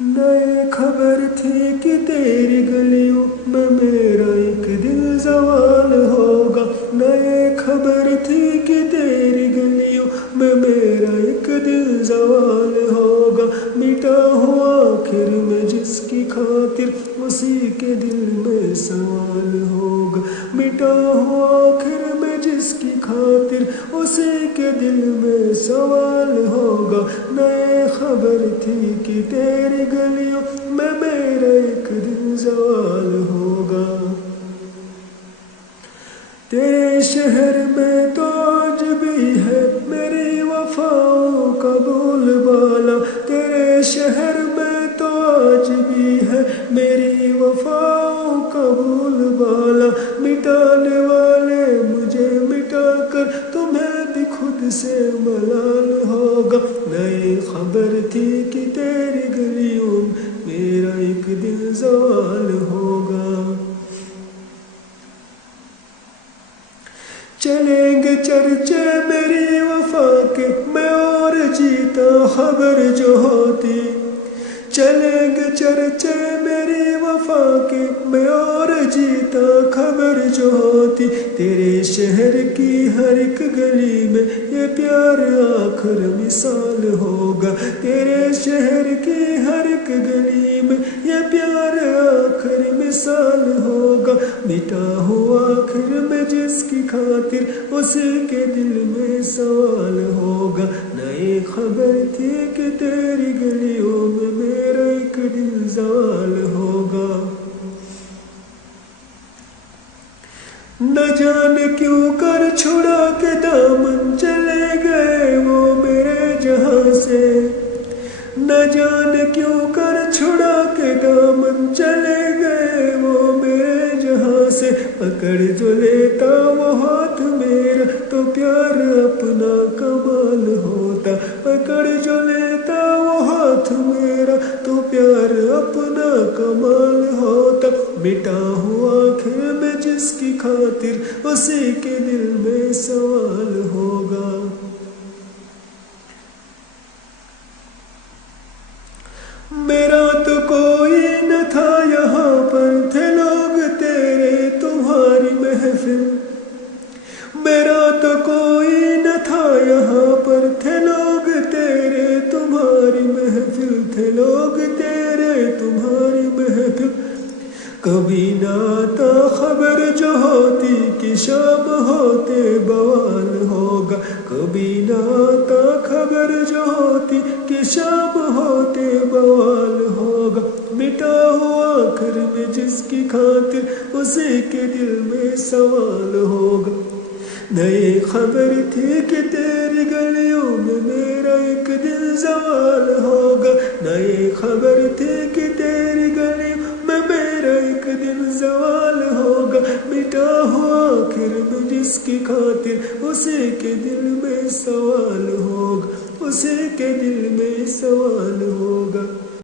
نئے خبر تھی کہ تیری گلیوں میں میرا ایک دل زوال ہوگا، نئے خبر تھی کہ تیری گلیوں میں میرا ایک دل زوال ہوگا، مٹا ہوا آخر میں جس کی خاطر اسی کے دل میں سوال ہوگا، مٹا ہوا آخر میں جس کی خاطر اسی کے دل میں سوال ہوگا، نئے خبر تھی کہ تیری گلیوں میں میرا ایک دن زوال ہوگا۔ تیرے شہر میں تو آج بھی ہے میری وفاؤں کا بول بالا، تیرے شہر میں تو آج بھی ہے میری وفاؤں کا بول بالا، مٹانے والے مجھے مٹا کر تمہیں بھی خود سے ملال ہوگا، نئی خبر تھی کہ تیری گلیوں میرا ایک دن زوال ہوگا۔ چلیں گے چرچے میری وفا کے میں اور جیتا خبر جو ہوتی، چلیں گے چرچے میری وفا کے میں اور جیتا خبر جو ہوتی، تیرے شہر کی ہر ایک گلی میں یہ پیار آخر مثال ہوگا، تیرے شہر کی ہر ایک گلی میں یہ پیار آخر مثال ہوگا، مٹا ہوا آخر میں جس کی خاطر اسی کے دل میں سوال ہوگا، نئی خبر تھی کہ تیری گلیوں میں میرا ایک دن زوال ہوگا۔ نہ جانے کیوں کر چھڑا کے دامن چلے گئے وہ میرے جہاں سے، نہ جانے کیوں کر چھڑا کے دامن چلے گئے وہ میرے جہاں سے، پکڑ جو لیتا وہ ہاتھ میرا تو پیار اپنا کمال ہوتا، پکڑ جو لیتا وہ ہاتھ میرا تو پیار اپنا کمال ہوتا، مٹا ہوا آخر میں جس کی خاطر اسی کے دل میں سوال ہوگا۔ میرا تو کوئی نہ تھا یہاں پر تھے لوگ تیرے تمہاری محفل، میرا تو کوئی نہ تھا یہاں پر تھے لوگ تیرے تمہاری محفل، تھے لوگ تیرے تمہاری محفل، کبھی نہ آتا خبر جو ہوتی کہ شام ہوتے بوال ہوگا، کبھی نہ آتا خبر جو ہوتی کہ شام ہوتے بوال ہوگا، مٹا ہوا آخر میں جس کی خاطر اسی کے دل میں سوال ہوگا، نئی خبر تھی کہ تیری گلیوں میں میرا ایک دن زوال ہوگا، نئی خبر تھی کہ تیری گلیوں میں میرا ایک دن زوال ہوگا، مٹا ہوا آخر میں جس کی خاطر اسی کے دل میں سوال ہوگا، اسی کے دل میں سوال ہوگا۔